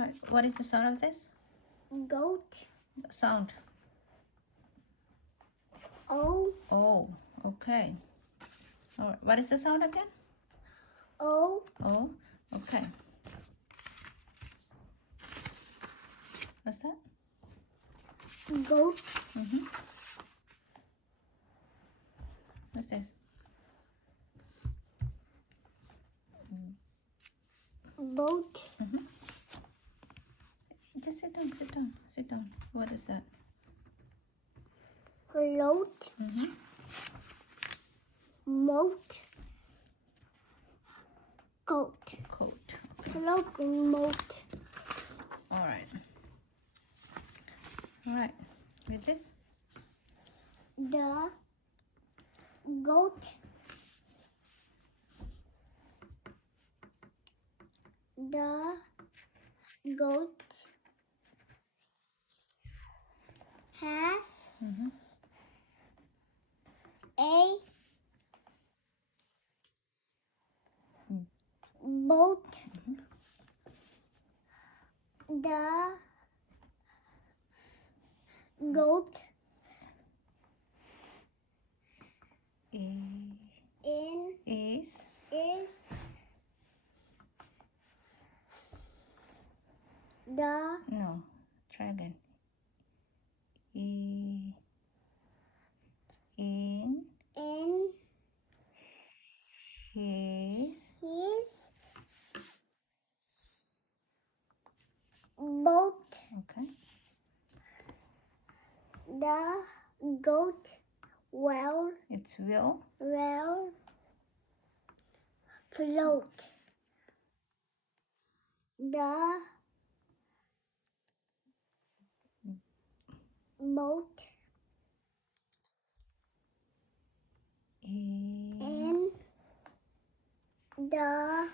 All right. What is the sound of this? Goat. Sound. O. Oh, okay. All right. What is the sound again? O. Oh, okay. What's that? Goat. Mm-hmm. What's this? Boat. Mm-hmm. Just sit down, sit down, sit down. What is that? Float. Mm-hmm. Moat. Goat. Coat. Float. Moat. All right. All right. Read this. The goat. The goat has Mm-hmm. a boat. The goat in Is is the no. Try again. In in his his boat. okay. The goat will It's will float. The boat in in the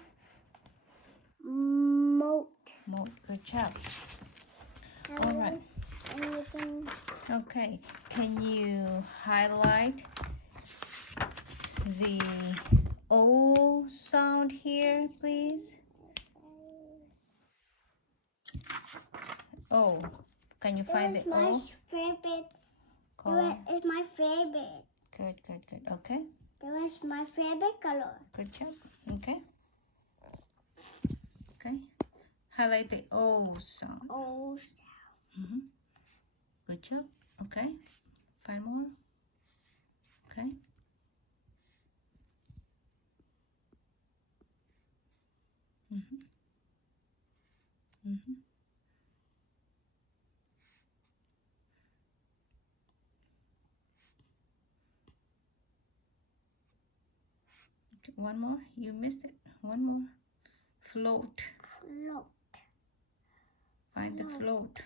moat. mode. Good job. All right. Has anything Okay. Can you highlight the O sound here, please? O. Can you find That the was my O? favorite. Color. That is my favorite. Good, good, good. Okay. That was my favorite color. Good job. Okay. Okay. Highlight the O sound. Oh, Good job. Okay. Find more. Okay. Okay, one more. You missed it. One more. Float. float. Find the float.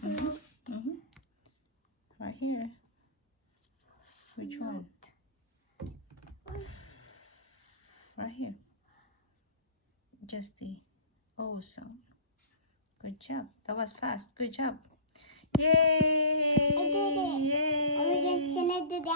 Float. Right here. Which one? Right here. Just the O sound. Good job. That was fast. Good job. Yay! I did it. Yay! I was just gonna do that.